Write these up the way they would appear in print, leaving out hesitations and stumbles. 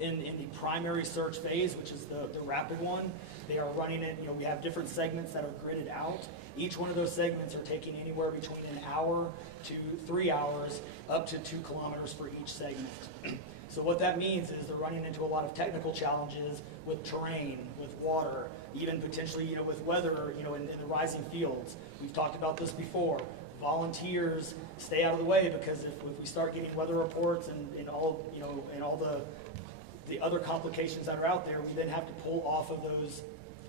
in the primary search phase, which is the rapid one. They are running it, we have different segments that are gridded out. Each one of those segments are taking anywhere between an hour to 3 hours, up to 2 kilometers for each segment. So what that means is they're running into a lot of technical challenges with terrain, with water, even potentially, with weather, in the rising fields. We've talked about this before. Volunteers stay out of the way, because if we start getting weather reports and all the other complications that are out there, we then have to pull off of those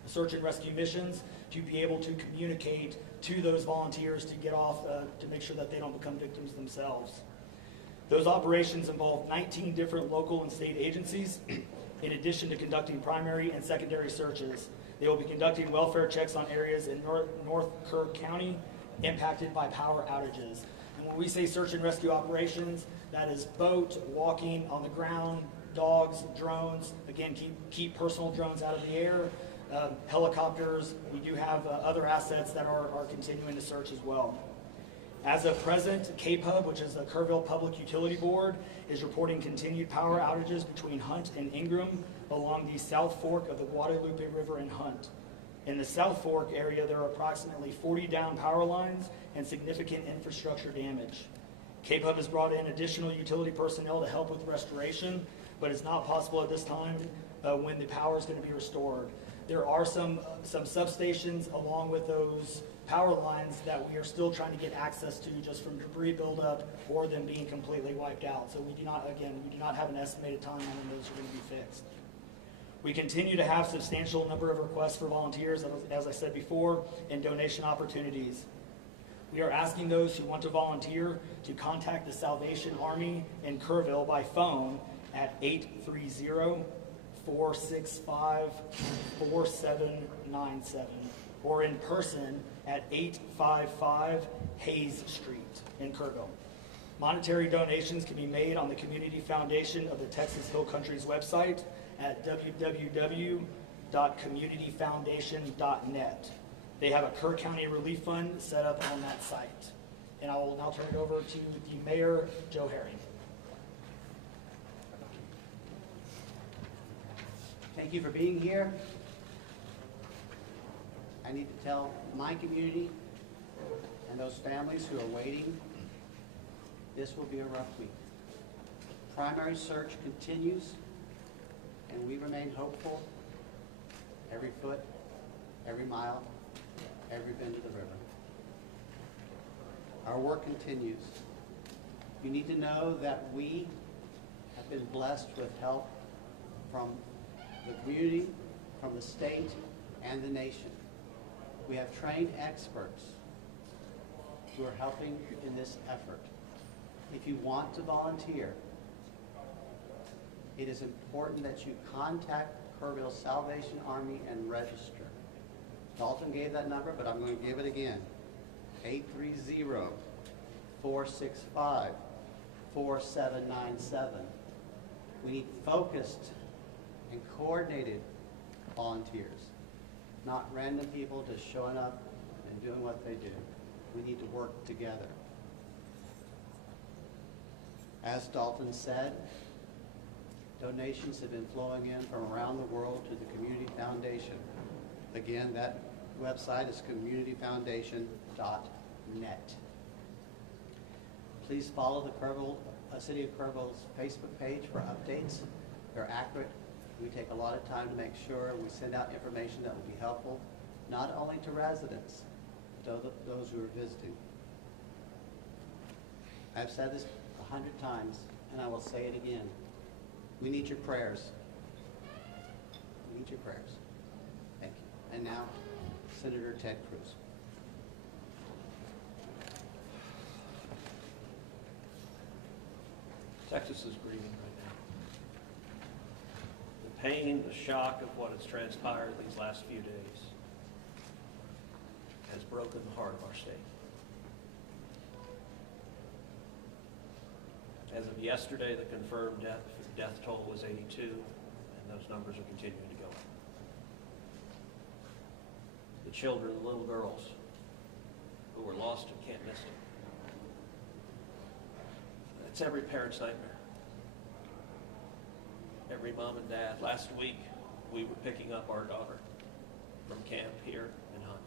search and rescue missions to be able to communicate to those volunteers to get off, to make sure that they don't become victims themselves. Those operations involve 19 different local and state agencies. In addition to conducting primary and secondary searches, they will be conducting welfare checks on areas in North Kerr County impacted by power outages. And when we say search and rescue operations, that is boat, walking, on the ground, dogs, drones. Again, keep personal drones out of the air. Helicopters. We do have other assets that are continuing to search as well. As of present, KPUB, which is the Kerrville Public Utility Board, is reporting continued power outages between Hunt and Ingram along the South Fork of the Guadalupe River in Hunt. In the South Fork area, there are approximately 40 down power lines and significant infrastructure damage. KPUB has brought in additional utility personnel to help with restoration, but it's not possible at this time when the power is going to be restored. There are some substations along with those power lines that we are still trying to get access to, just from debris buildup or them being completely wiped out. So we do not have an estimated time on when those are going to be fixed. We continue to have substantial number of requests for volunteers, as I said before, and donation opportunities. We are asking those who want to volunteer to contact the Salvation Army in Kerrville by phone at 830-465-4797 or in person at 855 Hayes Street in Kerrville. Monetary donations can be made on the Community Foundation of the Texas Hill Country's website at www.communityfoundation.net. They have a Kerr County Relief Fund set up on that site. And I will now turn it over to the Mayor, Joe Herring. Thank you for being here. I need to tell my community and those families who are waiting, this will be a rough week. Primary search continues, and we remain hopeful every foot, every mile, every bend of the river. Our work continues. You need to know that we have been blessed with help from the community, from the state, and the nation. We have trained experts who are helping in this effort. If you want to volunteer, it is important that you contact Kerrville Salvation Army and register. Dalton gave that number, but I'm going to give it again. 830-465-4797. We need focused and coordinated volunteers, not random people just showing up and doing what they do. We need to work together. As Dalton said, donations have been flowing in from around the world to the Community Foundation. Again, that website is communityfoundation.net. Please follow the City of Kerrville's Facebook page for updates. They're accurate. We take a lot of time to make sure we send out information that will be helpful, not only to residents, but to those who are visiting. I've said this 100 times, and I will say it again. We need your prayers. We need your prayers. Thank you. And now, Senator Ted Cruz. Texas is grieving right now. The pain, the shock of what has transpired these last few days has broken the heart of our state. As of yesterday, the confirmed death toll was 82, and those numbers are continuing to go up. The children, the little girls who were lost and can't miss it. It's every parent's nightmare. every mom and dad. Last week, we were picking up our daughter from camp here in Hunt.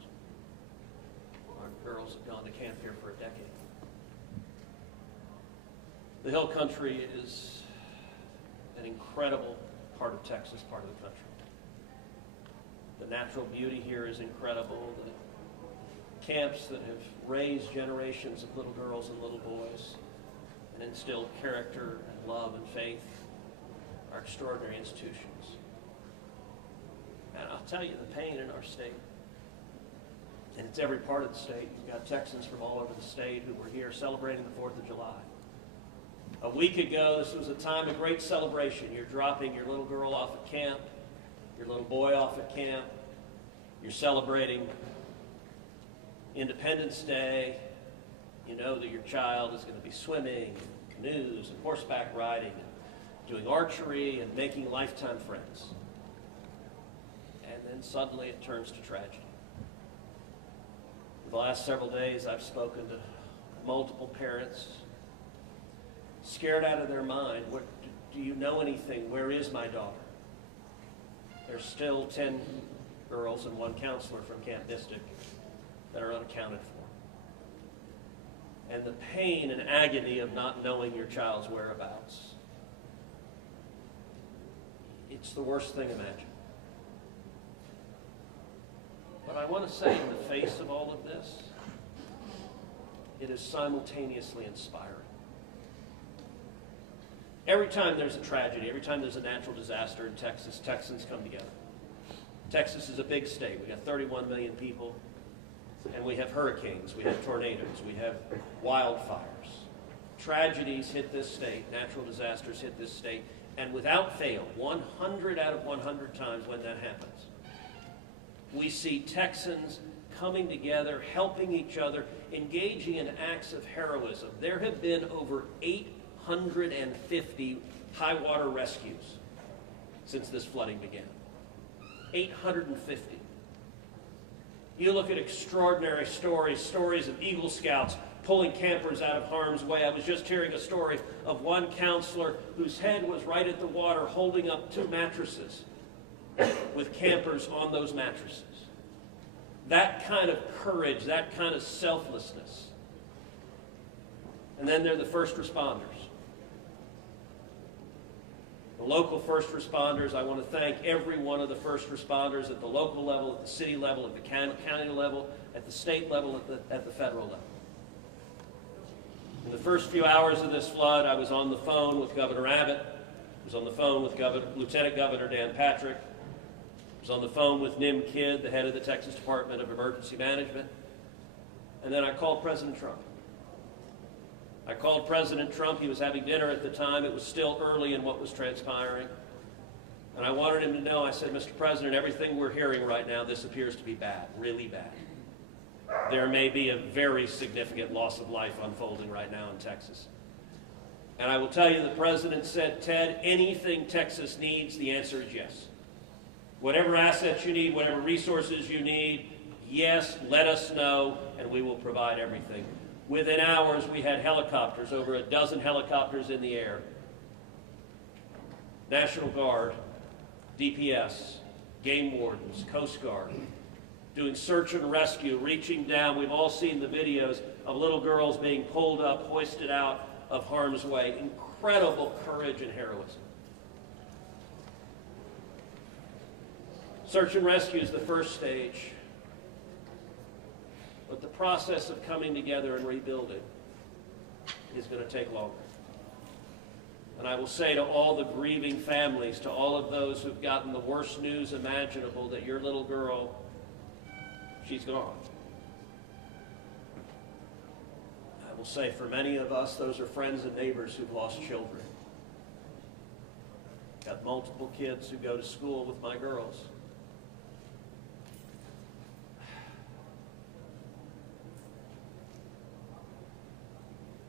Our girls have gone to camp here for a decade. The Hill Country is an incredible part of Texas, part of the country. The natural beauty here is incredible. The camps that have raised generations of little girls and little boys and instilled character and love and faith are extraordinary institutions. And I'll tell you, the pain in our state, and it's every part of the state. You've got Texans from all over the state who were here celebrating the 4th of July. A week ago, this was a time of great celebration. You're dropping your little girl off at camp, your little boy off at camp. You're celebrating Independence Day. You know that your child is going to be swimming, and canoes, and horseback riding, and doing archery, and making lifetime friends. And then suddenly it turns to tragedy. For the last several days, I've spoken to multiple parents, scared out of their mind. What, do you know anything? Where is my daughter? There's still 10 girls and 1 counselor from Camp Mystic that are unaccounted for. And the pain and agony of not knowing your child's whereabouts, it's the worst thing imagined. But I want to say, in the face of all of this, it is simultaneously inspiring. Every time there's a tragedy, every time there's a natural disaster in Texas, Texans come together. Texas is a big state. We got 31 million people, and we have hurricanes, we have tornadoes, we have wildfires. Tragedies hit this state, natural disasters hit this state, and without fail, 100 out of 100 times when that happens, we see Texans coming together, helping each other, engaging in acts of heroism. There have been over 850 high water rescues since this flooding began. 850. You look at extraordinary stories of Eagle Scouts pulling campers out of harm's way. I was just hearing a story of one counselor whose head was right at the water holding up 2 mattresses with campers on those mattresses. That kind of courage, that kind of selflessness. And then there are the first responders. The local first responders, I want to thank every one of the first responders at the local level, at the city level, at the county level, at the state level, at the federal level. In the first few hours of this flood, I was on the phone with Governor Abbott. I was on the phone with Lieutenant Governor Dan Patrick. I was on the phone with Nim Kidd, the head of the Texas Department of Emergency Management. And then I called President Trump. I called President Trump. He was having dinner at the time. It was still early in what was transpiring. And I wanted him to know, I said, Mr. President, everything we're hearing right now, this appears to be bad, really bad. There may be a very significant loss of life unfolding right now in Texas. And I will tell you, the President said, Ted, anything Texas needs, the answer is yes. Whatever assets you need, whatever resources you need, yes, let us know, and we will provide everything. Within hours, we had helicopters, over a dozen helicopters in the air. National Guard, DPS, game wardens, Coast Guard, doing search and rescue, reaching down. We've all seen the videos of little girls being pulled up, hoisted out of harm's way. Incredible courage and heroism. Search and rescue is the first stage. But the process of coming together and rebuilding is going to take longer. And I will say to all the grieving families, to all of those who've gotten the worst news imaginable, that your little girl, she's gone. I will say for many of us, those are friends and neighbors who've lost children. Got multiple kids who go to school with my girls.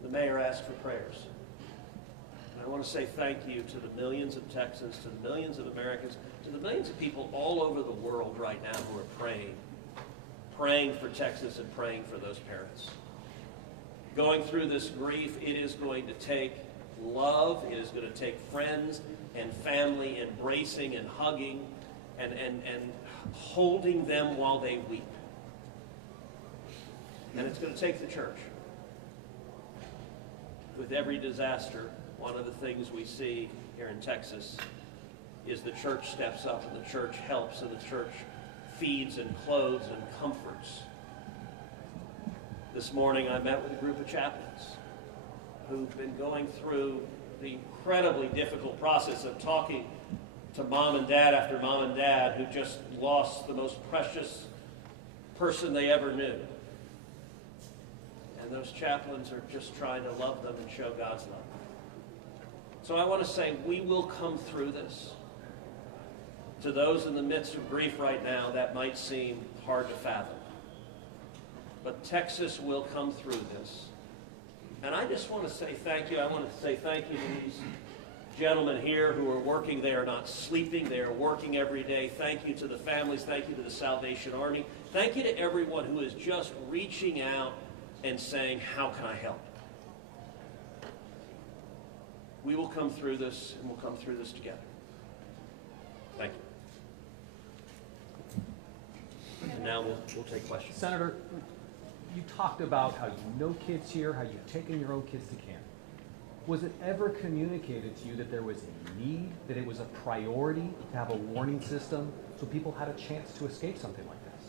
The mayor asked for prayers. And I want to say thank you to the millions of Texans, to the millions of Americans, to the millions of people all over the world right now who are praying for Texas and praying for those parents. Going through this grief, it is going to take love, it is going to take friends, and family embracing and hugging and holding them while they weep. And it's going to take the church. With every disaster, one of the things we see here in Texas is the church steps up and the church helps and the church feeds and clothes and comforts. This morning I met with a group of chaplains who've been going through the incredibly difficult process of talking to mom and dad after mom and dad who just lost the most precious person they ever knew. And those chaplains are just trying to love them and show God's love. So I want to say we will come through this. To those in the midst of grief right now, that might seem hard to fathom. But Texas will come through this. And I just want to say thank you. I want to say thank you to these gentlemen here who are working. They are not sleeping. They are working every day. Thank you to the families. Thank you to the Salvation Army. Thank you to everyone who is just reaching out and saying, how can I help? We will come through this, and we'll come through this together. Thank you. And now we'll take questions. Senator, you talked about how you know kids here, how you've taken your own kids to camp. Was it ever communicated to you that there was a need, that it was a priority to have a warning system so people had a chance to escape something like this?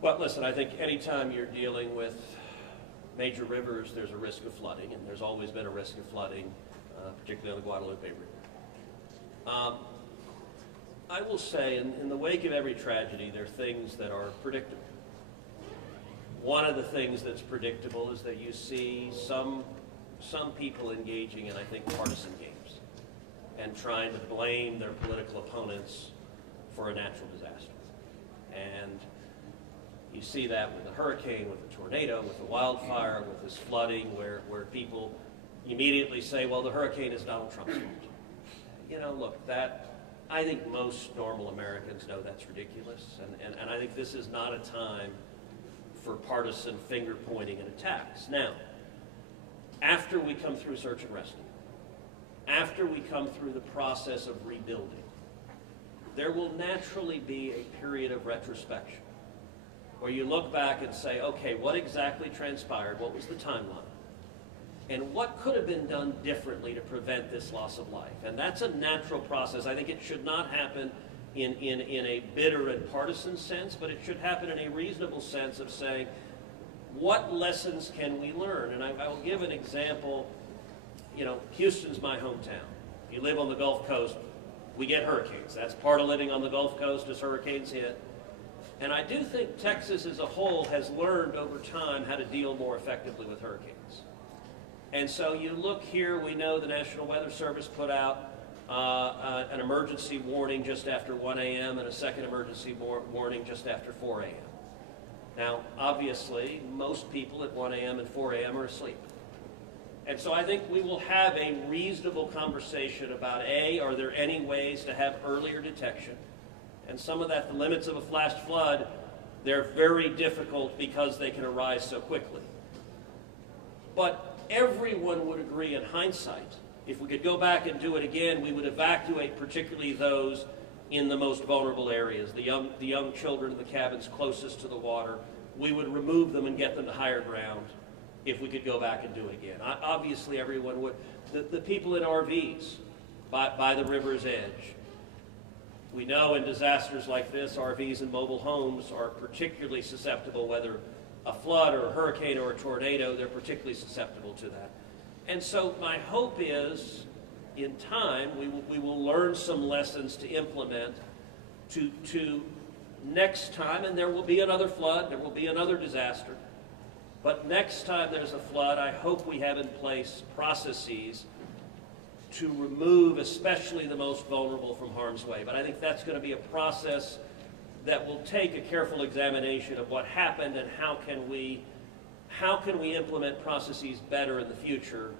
Well, listen, I think anytime you're dealing with major rivers, there's a risk of flooding, and there's always been a risk of flooding, particularly on the Guadalupe River. I will say, in the wake of every tragedy, there are things that are predictable. One of the things that's predictable is that you see some people engaging in, I think, partisan games and trying to blame their political opponents for a natural disaster. And you see that with the hurricane, with the tornado, with the wildfire, with this flooding, where people immediately say, well, the hurricane is Donald Trump's fault. You know, look, I think most normal Americans know that's ridiculous, and I think this is not a time for partisan finger-pointing and attacks. Now, after we come through search and rescue, after we come through the process of rebuilding, there will naturally be a period of retrospection where you look back and say, okay, what exactly transpired? What was the timeline? And what could have been done differently to prevent this loss of life? And that's a natural process. I think it should not happen in a bitter and partisan sense, but it should happen in a reasonable sense of saying, what lessons can we learn? And I will give an example. You know, Houston's my hometown. If you live on the Gulf Coast, we get hurricanes. That's part of living on the Gulf Coast as hurricanes hit. And I do think Texas as a whole has learned over time how to deal more effectively with hurricanes. And so you look here, we know the National Weather Service put out an emergency warning just after 1 a.m. and a second emergency warning just after 4 a.m. Now, obviously, most people at 1 a.m. and 4 a.m. are asleep. And so I think we will have a reasonable conversation about, A, are there any ways to have earlier detection? And some of that, the limits of a flash flood, they're very difficult because they can arise so quickly. But everyone would agree in hindsight, if we could go back and do it again, we would evacuate particularly those in the most vulnerable areas, the young children in the cabins closest to the water. We would remove them and get them to higher ground if we could go back and do it again. Obviously, everyone would. The people in RVs by the river's edge. We know in disasters like this, RVs and mobile homes are particularly susceptible, whether a flood or a hurricane or a tornado, they're particularly susceptible to that. And so my hope is, in time, we will learn some lessons to implement to next time, and there will be another flood, there will be another disaster. But next time there's a flood, I hope we have in place processes to remove especially the most vulnerable from harm's way. But I think that's going to be a process that will take a careful examination of what happened and how can we implement processes better in the future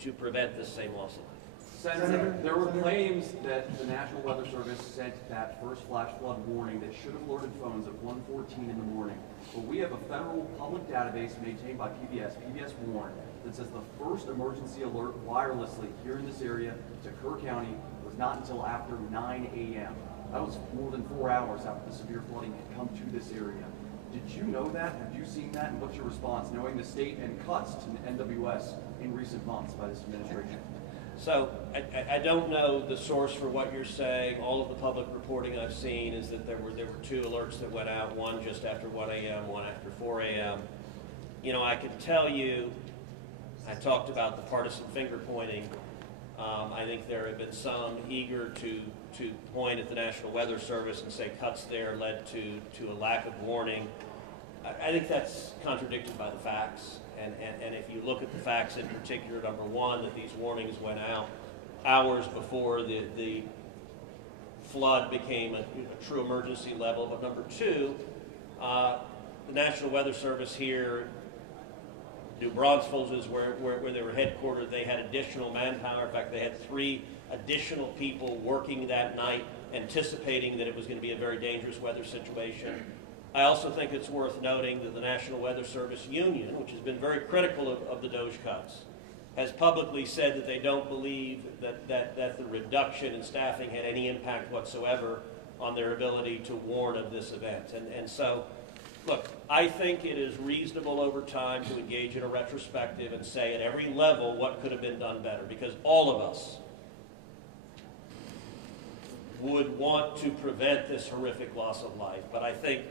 to prevent this same loss of life. Senator, there were claims that the National Weather Service sent that first flash flood warning that should have alerted phones at 1:14 in the morning. But we have a federal public database maintained by PBS Warn, that says the first emergency alert wirelessly here in this area to Kerr County was was not until after 9 a.m. That was more than 4 hours after the severe flooding had come to this area. Did you know that? Have you seen that? And what's your response, knowing the state and cuts to NWS in recent months by this administration? So I don't know the source for what you're saying. All of the public reporting I've seen is that there were 2 alerts that went out, one just after 1 a.m., one after 4 a.m. You know, I can tell you, I talked about the partisan finger pointing. I think there have been some eager to point at the National Weather Service and say cuts there led to a lack of warning. I think that's contradicted by the facts. And if you look at the facts in particular, number one, that these warnings went out hours before the flood became a true emergency level. But number two, the National Weather Service here, New Braunfels is where they were headquartered. They had additional manpower. In fact, they had 3 additional people working that night, anticipating that it was going to be a very dangerous weather situation. I also think it's worth noting that the National Weather Service Union, which has been very critical of the DOJ cuts, has publicly said that they don't believe that the reduction in staffing had any impact whatsoever on their ability to warn of this event. And so, look, I think it is reasonable over time to engage in a retrospective and say at every level what could have been done better, because all of us would want to prevent this horrific loss of life. But I think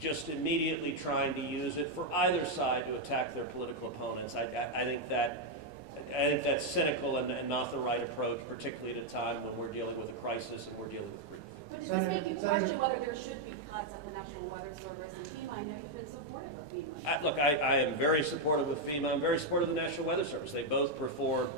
just immediately trying to use it for either side to attack their political opponents, I think that's cynical and not the right approach, particularly at a time when we're dealing with a crisis and we're dealing with grief. But does this make you question whether there should be cuts at the National Weather Service and FEMA? I know you've been supportive of FEMA. Look, I am very supportive of FEMA. I'm very supportive of the National Weather Service. They both perform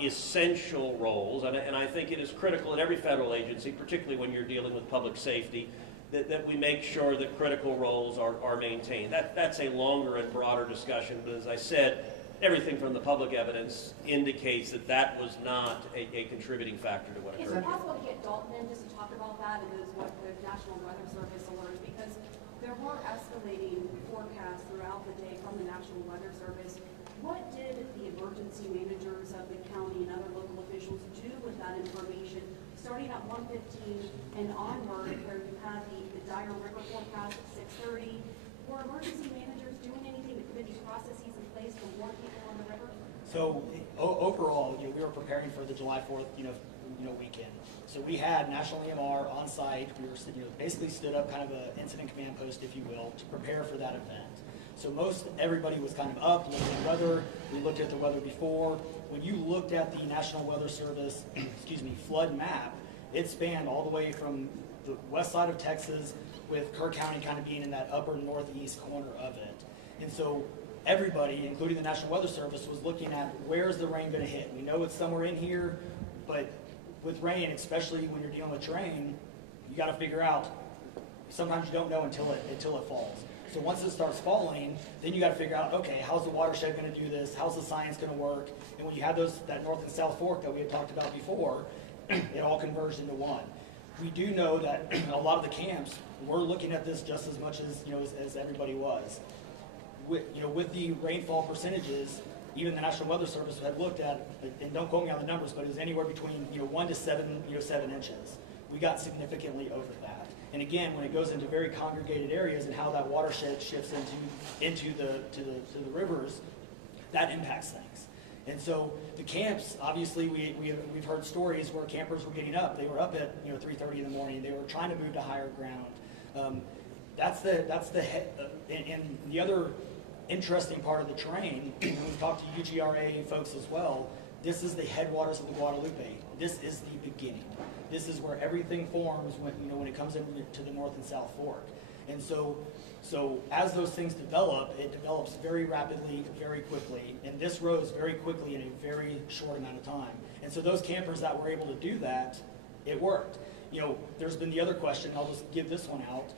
essential roles, and I think it is critical in every federal agency, particularly when you're dealing with public safety, that we make sure that critical roles are maintained. That's a longer and broader discussion, but as I said, everything from the public evidence indicates that was not a contributing factor to what Is occurred. it possible to get Dalton in just to talk about that and the National Weather Service alerts? Because there were escalating forecasts throughout the day from the National Weather Service. What did the emergency managers of the county and other local officials do with that information? Starting at 1:15 and onward, where you had the dire river forecast at 6:30, were emergency managers doing anything to put these processes in place to warn people on the river? So overall, we were preparing for the July 4th, weekend. So we had National EMR on site. We were, basically stood up kind of an incident command post, if you will, to prepare for that event. So everybody was kind of up, looking at weather. We looked at the weather before. When you looked at the National Weather Service, flood map, it spanned all the way from the west side of Texas, with Kerr County kind of being in that upper northeast corner of it. And so everybody, including the National Weather Service, was looking at where's the rain going to hit. We know it's somewhere in here, but with rain, especially when you're dealing with terrain, you got to figure out. Sometimes you don't know until it falls. So once it starts falling, then you got to figure out, okay, how's the watershed going to do this? How's the science going to work? And when you have that north and south fork that we had talked about before, it all converged into one. We do know that a lot of the camps were looking at this just as much as everybody was. With the rainfall percentages, even the National Weather Service had looked at, and don't quote me on the numbers, but it was anywhere between 1 to 7 inches. We got significantly over that. And again, when it goes into very congregated areas and how that watershed shifts into the rivers, that impacts things. And so the camps, obviously, we've heard stories where campers were getting up. They were up at 3:30 in the morning. They were trying to move to higher ground. That's the head. And the other interesting part of the terrain, when we talked to UGRA folks as well, this is the headwaters of the Guadalupe. This is the beginning. This is where everything forms when it comes into the North and South Fork. And so as those things develop, it develops very rapidly, very quickly, and this rose very quickly in a very short amount of time. And so those campers that were able to do that, it worked. There's been the other question, I'll just give this one out.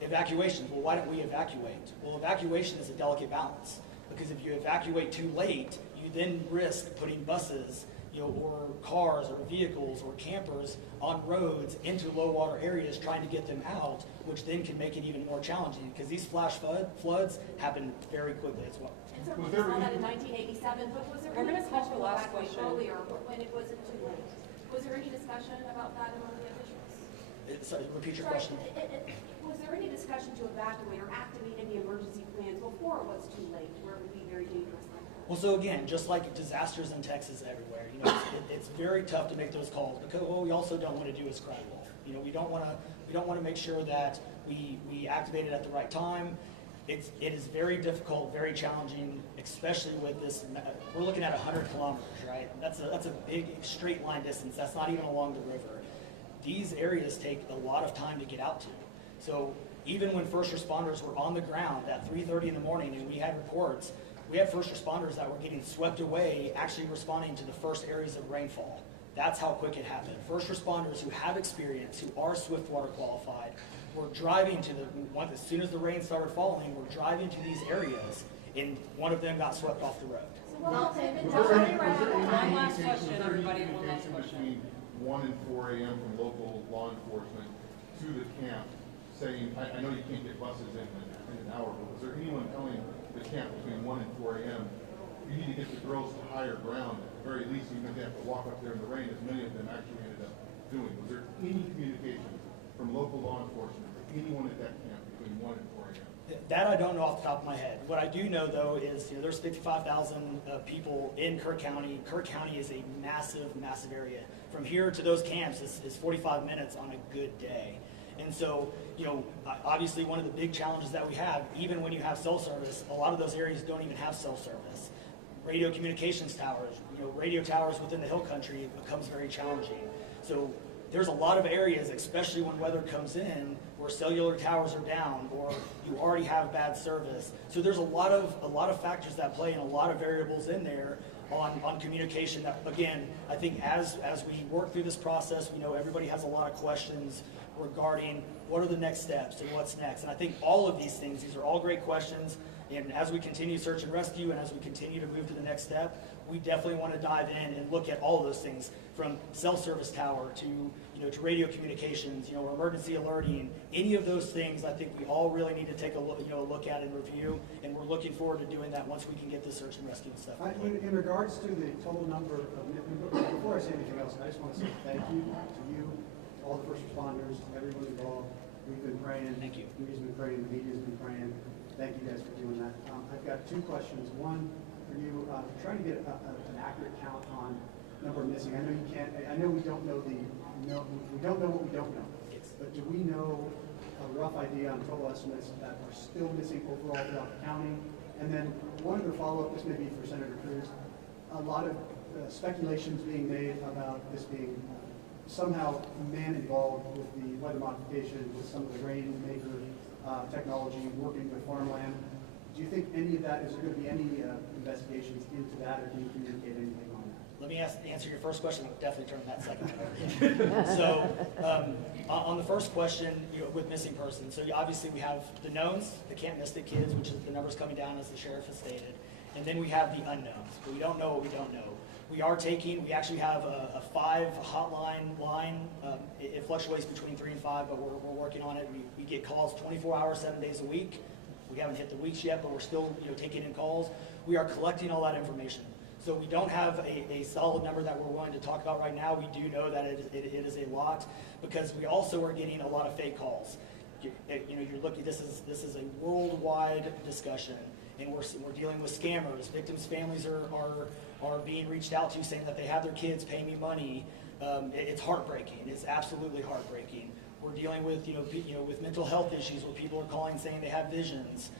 Evacuation. Well, why don't we evacuate? Well, evacuation is a delicate balance, because if you evacuate too late, you then risk putting buses, or cars or vehicles or campers on roads into low water areas trying to get them out, which then can make it even more challenging, because these flash floods happen very quickly as well. And certainly we saw that in 1987, but was there any We're gonna call for special last evacuation question. earlier when it wasn't too late? Was there any discussion about that among the officials? Sorry, repeat your Sorry, question. Was there any discussion to evacuate or activate any emergency plans before it was too late, where it would be very dangerous like that? Well, so again, just like disasters in Texas everywhere, it's very tough to make those calls because what we also don't want to do is cry wolf. We don't want to make sure that we activate it at the right time. It is very difficult, very challenging, especially with this. We're looking at 100 kilometers, right? That's a big straight line distance. That's not even along the river. These areas take a lot of time to get out to. So even when first responders were on the ground at 3:30 in the morning and we had reports, we had first responders that were getting swept away, actually responding to the first areas of rainfall. That's how quick it happened. First responders who have experience, who are Swiftwater qualified, were driving to as soon as the rain started falling, were driving to these areas, and one of them got swept off the road. So what else have been Was there any done? One last question, was there any everybody, one last communication question. between 1 and 4 a.m. from local law enforcement to the camp saying, I know you can't get buses in an hour, but was there anyone telling the camp between 1 and 4 a.m., you need to get the girls to higher ground, at the very least, even if they have to walk up there in the rain, as many of them actually ended up doing? Was there any communication from local law enforcement to anyone at that camp between 1 and 4 a.m.? That I don't know off the top of my head. What I do know, though, is there's 55,000 people in Kirk County. Kirk County is a massive, massive area. From here to those camps is 45 minutes on a good day. And so, obviously one of the big challenges that we have, even when you have cell service, a lot of those areas don't even have cell service. Radio communications towers, radio towers within the hill country becomes very challenging. So there's a lot of areas, especially when weather comes in, where cellular towers are down or you already have bad service. So there's a lot of factors that play and a lot of variables in there on communication that, again, I think as we work through this process, we know everybody has a lot of questions regarding what are the next steps and what's next. And I think all of these things, these are all great questions. And as we continue search and rescue and as we continue to move to the next step, we definitely want to dive in and look at all of those things, from cell service tower to radio communications, emergency alerting, any of those things. I think we all really need to take a look at and review, and we're looking forward to doing that once we can get the search and rescue and stuff. In regards to the total number of, before I say anything else, I just want to say thank you to you, all the first responders, everyone involved. We've been praying. Thank you. We've been praying. The media's been praying. Thank you guys for doing that. I've got two questions. One for you, trying to get an accurate count on number of missing. I know you can't. I know we don't know we don't know what we don't know. But do we know a rough idea on total estimates that are still missing overall throughout the county? And then one other follow-up. This may be for Senator Cruz. A lot of speculations being made about this being somehow man involved with the weather modification, with some of the rainmaker technology, working with farmland. Do you think any of that, is there going to be any investigations into that, or can you communicate anything on that? Let me answer your first question. I'll definitely turn that second one over. So on the first question, with missing persons, so obviously we have the knowns, the can't miss the kids, which is the numbers coming down as the sheriff has stated. And then we have the unknowns. We don't know what we don't know. We actually have a 5 hotline line. It fluctuates between 3 and 5, but we're working on it. We get calls 24 hours, 7 days a week. We haven't hit the weeks yet, but we're still taking in calls. We are collecting all that information. So we don't have a solid number that we're willing to talk about right now. We do know that it is a lot, because we also are getting a lot of fake calls. You're looking. This is a worldwide discussion, and we're dealing with scammers. Victims' families are being reached out to, saying that they have their kids pay me money. It's heartbreaking. It's absolutely heartbreaking. We're dealing with with mental health issues, where people are calling saying they have visions.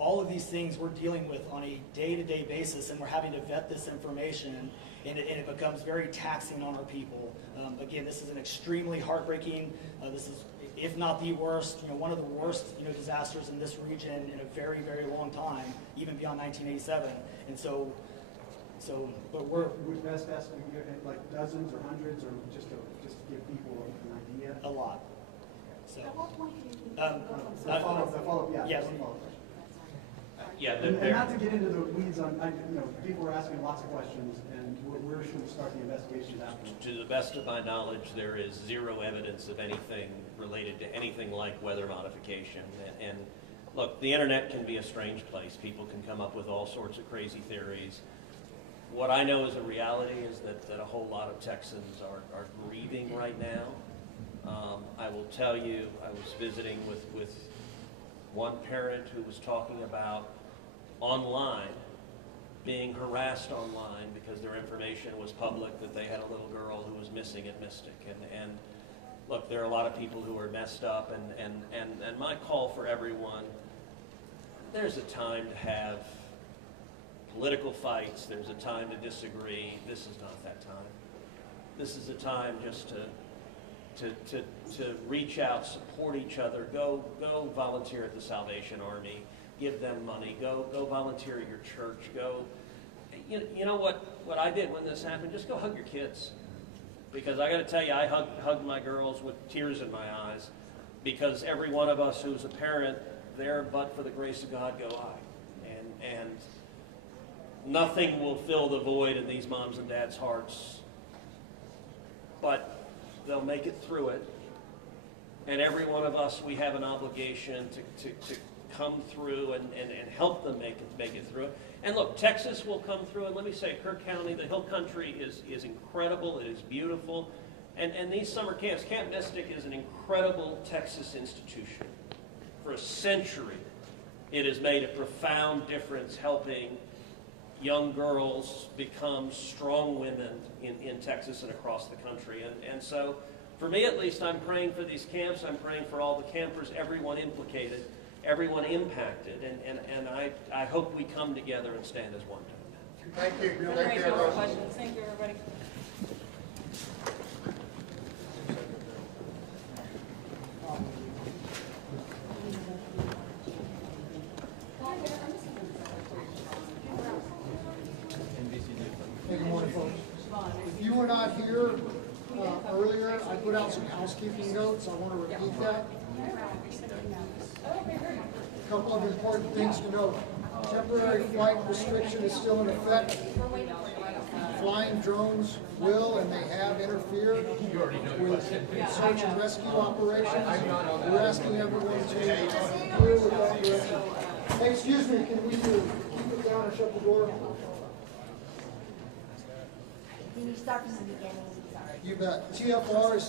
All of these things we're dealing with on a day-to-day basis, and we're having to vet this information, and it becomes very taxing on our people. Again, this is an extremely heartbreaking. This is, if not the worst, one of the worst disasters in this region in a very, very long time, even beyond 1987. And so, but would best estimate like dozens or hundreds, or just to give people an idea? a lot. So, At what point do you think? The follow-up, yeah. Yes. the follow-up question. Yeah, And not to get into the weeds on, people are asking lots of questions, and where should we start the investigations after? to the best of my knowledge, there is zero evidence of anything related to anything like weather modification. And look, the internet can be a strange place. People can come up with all sorts of crazy theories. What I know is a reality is that a whole lot of Texans are grieving right now. I will tell you, I was visiting with one parent who was talking about online, being harassed online because their information was public, that they had a little girl who was missing at Mystic. And look, there are a lot of people who are messed up, and my call for everyone, there's a time to have political fights, there's a time to disagree. This is not that time. This is a time just to reach out, support each other, go volunteer at the Salvation Army, give them money, go volunteer at your church, go. You know what I did when this happened? Just go hug your kids. Because I got to tell you, I hugged my girls with tears in my eyes, because every one of us who's a parent, there but for the grace of God go I. And nothing will fill the void in these moms and dads' hearts, but they'll make it through it. And every one of us, we have an obligation to come through and help them make it through it. And look, Texas will come through, and let me say, Kirk County, the Hill Country is incredible, it is beautiful. And these summer camps, Camp Mystic is an incredible Texas institution. For a century, it has made a profound difference helping young girls become strong women in Texas and across the country. And so, for me at least, I'm praying for these camps, I'm praying for all the campers, everyone implicated, everyone impacted, and I hope we come together and stand as one. Thank you. There Thank are you, no more everyone. questions. Thank you, everybody. Hey, good morning, folks. If you were not here earlier, I put out some housekeeping notes. I want to repeat that. A couple of important things to note. Temporary flight restriction is still in effect. Flying drones will and they have interfered with search and rescue operations. We're asking everyone to clear with that direction. Hey, excuse me, can we keep it down and shut the door? Can you start from the beginning? Sorry. You bet. TFR is